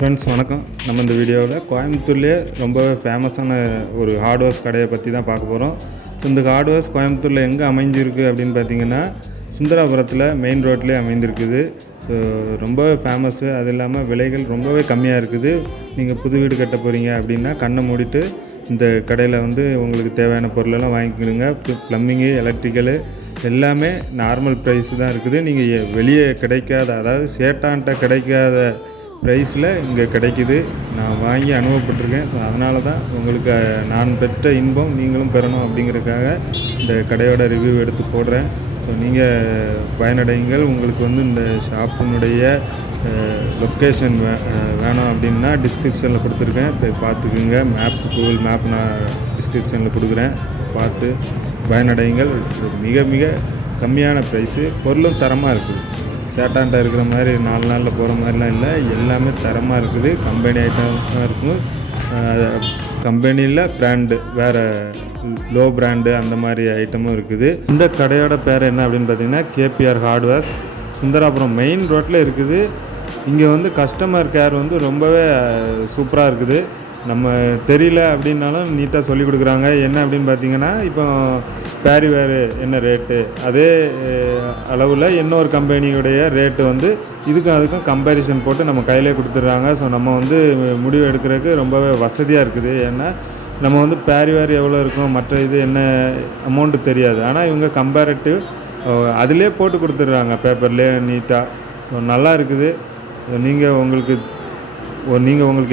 Friends வணக்கம். நம்ம இந்த வீடியோவில் கோயம்புத்தூர்லேயே ரொம்பவே ஃபேமஸான ஒரு ஹார்ட்வேர்ஸ் கடையை பற்றி தான் பார்க்க போகிறோம். இந்த ஹார்ட்வேர்ஸ் கோயம்புத்தூரில் எங்கே அமைஞ்சிருக்கு அப்படின்னு பார்த்தீங்கன்னா சுந்தராபுரத்தில் மெயின் ரோட்லேயே அமைந்திருக்குது. ஸோ ரொம்பவே ஃபேமஸ்ஸு. அது இல்லாமல் விலைகள் ரொம்பவே கம்மியாக இருக்குது. நீங்கள் புது வீடு கட்ட போகிறீங்க அப்படின்னா கண்ணை மூடிட்டு இந்த கடையில் உங்களுக்கு தேவையான பொருளெல்லாம் வாங்கிக்கிடுங்க. ப்ளம்பிங்கு, எலக்ட்ரிக்கலு எல்லாமே நார்மல் ப்ரைஸு தான் இருக்குது. நீங்கள் வெளியே கிடைக்காத, அதாவது சேட்டான்ட்ட கிடைக்காத ப்ரைஸில் இங்கே கிடைக்கிது. நான் வாங்கி அனுபவப்பட்டிருக்கேன். ஸோ அதனால தான் உங்களுக்கு நான் பெற்ற இன்பம் நீங்களும் பெறணும் அப்படிங்கிறதுக்காக இந்த கடையோட ரிவ்யூ எடுத்து போடுறேன். ஸோ நீங்கள் பயனடைங்கள். உங்களுக்கு இந்த ஷாப்பினுடைய லொக்கேஷன் வேணும் அப்படின்னா டிஸ்கிரிப்ஷனில் கொடுத்துருக்கேன், போய் பார்த்துக்குங்க. கூகுள் மேப் நான் டிஸ்கிரிப்ஷனில் கொடுக்குறேன், பார்த்து பயனடைங்கள். மிக மிக கம்மியான ப்ரைஸு, பொருளும் தரமாக இருக்குது. சேட்டான்ட்ட இருக்கிற மாதிரி 4 நாளில் போகிற மாதிரிலாம் இல்லை, எல்லாமே தரமாக இருக்குது. கம்பெனி ஐட்டம் தான் இருக்கும். கம்பெனியில் பிராண்டு வேறு லோ பிராண்டு அந்த மாதிரி ஐட்டமும் இருக்குது. இந்த கடையோட பேர் என்ன அப்படின்னு பார்த்தீங்கன்னா KPR ஹார்ட்வேர்ஸ். சுந்தராபுரம் மெயின் ரோட்டில் இருக்குது. இங்கே கஸ்டமர் கேர் ரொம்பவே சூப்பராக இருக்குது. நம்ம தெரியல அப்படின்னாலும் நீட்டாக சொல்லி கொடுக்குறாங்க. என்ன அப்படின்னு பார்த்தீங்கன்னா, இப்போ பேரிவேரு என்ன ரேட்டு, அதே அளவில் இன்னொரு கம்பெனியுடைய ரேட்டு இதுக்கும் அதுக்கும் கம்பேரிசன் போட்டு நம்ம கையிலே கொடுத்துட்றாங்க. ஸோ நம்ம முடிவு எடுக்கிறதுக்கு ரொம்பவே வசதியாக இருக்குது. ஏன்னா நம்ம பேரிவேர் எவ்வளோ இருக்கும், மற்ற இது என்ன அமௌண்ட்டு தெரியாது. ஆனால் இவங்க கம்பேரிட்டிவ் அதிலே போட்டு கொடுத்துட்றாங்க, பேப்பர்லேயே நீட்டாக. ஸோ நல்லா இருக்குது. உங்களுக்கு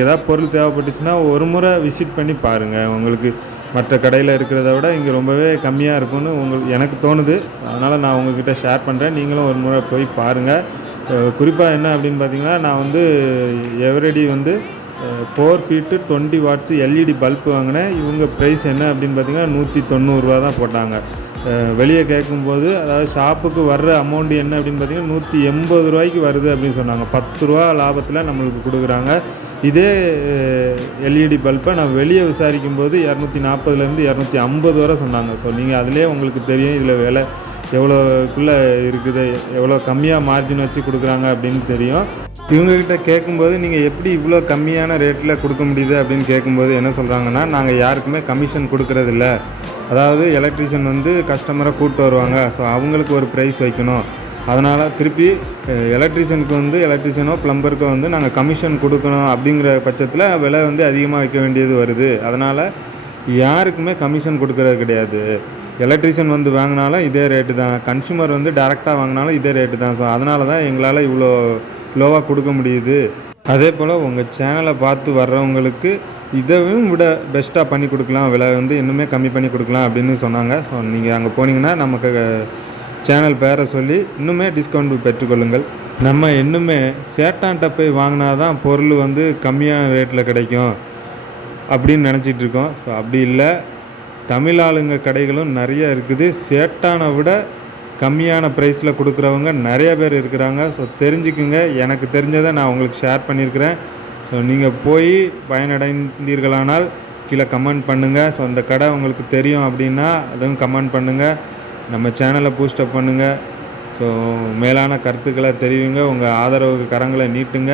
ஏதாவது பொருள் தேவைப்பட்டுச்சுன்னா ஒரு முறை விசிட் பண்ணி பாருங்கள். உங்களுக்கு மற்ற கடையில் இருக்கிறத விட இங்கே ரொம்பவே கம்மியாக இருக்கும்னு எனக்கு தோணுது. அதனால் நான் உங்கள்கிட்ட ஷேர் பண்ணுறேன். நீங்களும் ஒரு முறை போய் பாருங்கள். குறிப்பாக என்ன அப்படின்னு பார்த்தீங்கன்னா, நான் எவரடி 4 ஃபீட்டு 20 வாட்ஸ் LED பல்ப் வாங்கினேன். இவங்க ப்ரைஸ் என்ன அப்படின்னு பார்த்தீங்கன்னா 190 ரூபா தான் போட்டாங்க. வெளியே கேட்கும்போது, அதாவது ஷாப்புக்கு வர்ற அமௌண்ட் என்ன அப்படின்னு பார்த்தீங்கன்னா 180 ரூபாய்க்கு வருது அப்படின்னு சொன்னாங்க. 10 ரூபா லாபத்தில் நம்மளுக்கு கொடுக்குறாங்க. இதே LED பல்பை நான் வெளியே விசாரிக்கும்போது 240லேருந்து 250 வரை சொன்னாங்க. ஸோ நீங்கள் அதிலே உங்களுக்கு தெரியும் இதில் விலை எவ்வளோக்குள்ளே இருக்குது, எவ்வளோ கம்மியாக மார்ஜின் வச்சு கொடுக்குறாங்க அப்படின்னு தெரியும். இவங்கக்கிட்ட கேட்கும்போது நீங்கள் எப்படி இவ்வளோ கம்மியான ரேட்டில் கொடுக்க முடியுது அப்படின்னு கேட்கும்போது என்ன சொல்கிறாங்கன்னா, நாங்கள் யாருக்குமே கமிஷன் கொடுக்குறதில்ல. அதாவது எலக்ட்ரிஷியன் கஸ்டமரை கூப்பிட்டு வருவாங்க. ஸோ அவங்களுக்கு ஒரு ப்ரைஸ் வைக்கணும். அதனால் திருப்பி எலக்ட்ரிஷியனுக்கு எலக்ட்ரிஷியனோ ப்ளம்பருக்கோ நாங்கள் கமிஷன் கொடுக்கணும். அப்படிங்கிற பட்சத்தில் விலை அதிகமாக வைக்க வேண்டியது வருது. அதனால் யாருக்குமே கமிஷன் கொடுக்கறது கிடையாது. எலக்ட்ரிஷியன் வாங்கினாலும் இதே ரேட்டு தான், கன்சூமர் டேரெக்டாக வாங்கினாலும் இதே ரேட்டு தான். ஸோ அதனால தான் எங்களால் இவ்வளோ லோவாக கொடுக்க முடியுது. அதே போல் உங்கள் சேனலை பார்த்து வர்றவங்களுக்கு இதையும் விட பெஸ்ட்டாக பண்ணி கொடுக்கலாம், விலை இன்னுமே கம்மி பண்ணி கொடுக்கலாம் அப்படின்னு சொன்னாங்க. ஸோ நீங்கள் அங்கே போனீங்கன்னா நமக்கு சேனல் பேரை சொல்லி இன்னுமே டிஸ்கவுண்ட் பெற்றுக்கொள்ளுங்கள். நம்ம இன்னுமே சேட்டான்ட்ட போய் வாங்கினா தான் பொருள் கம்மியான ரேட்டில் கிடைக்கும் அப்படின்னு நினச்சிட்ருக்கோம். ஸோ அப்படி இல்லை, தமிழ் ஆளுங்க கடைகளும் நிறைய இருக்குது. சேட்டானை விட கம்மியான ப்ரைஸில் கொடுக்குறவங்க நிறைய பேர் இருக்கிறாங்க. ஸோ தெரிஞ்சுக்குங்க. எனக்கு தெரிஞ்சதை நான் உங்களுக்கு ஷேர் பண்ணியிருக்கிறேன். ஸோ நீங்கள் போய் பயனடைந்தீர்களானால் கீழே கமெண்ட் பண்ணுங்கள். ஸோ அந்த கடை உங்களுக்கு தெரியும் அப்படின்னா அதுவும் கமெண்ட் பண்ணுங்கள். நம்ம சேனலை பூஸ்டப் பண்ணுங்கள். ஸோ மேலான கருத்துக்களை தெரிவிங்க. உங்கள் ஆதரவு கரங்களை நீட்டுங்க.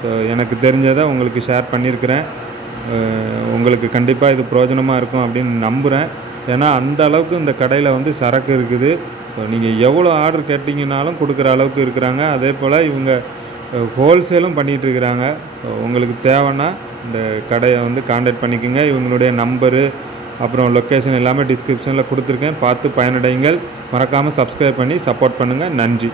ஸோ எனக்கு தெரிஞ்சதை உங்களுக்கு ஷேர் பண்ணியிருக்கிறேன். உங்களுக்கு கண்டிப்பாக இது பிரயோஜனமாக இருக்கும் அப்படின்னு நம்புகிறேன். ஏன்னா அந்த அளவுக்கு இந்த கடையில் சரக்கு இருக்குது. ஸோ நீங்கள் எவ்வளோ ஆர்டர் கேட்டிங்கனாலும் கொடுக்குற அளவுக்கு இருக்கிறாங்க. அதே போல் இவங்க ஹோல்சேலும் பண்ணிகிட்ருக்கிறாங்க. ஸோ உங்களுக்கு தேவைன்னா இந்த கடையை கான்டாக்ட் பண்ணிக்கோங்க. இவங்களுடைய நம்பரு அப்புறம் லொக்கேஷன் எல்லாமே டிஸ்கிரிப்ஷனில் கொடுத்துருக்கேன். பார்த்து பயனடைங்கள். மறக்காமல் சப்ஸ்கிரைப் பண்ணி சப்போர்ட் பண்ணுங்கள். நன்றி.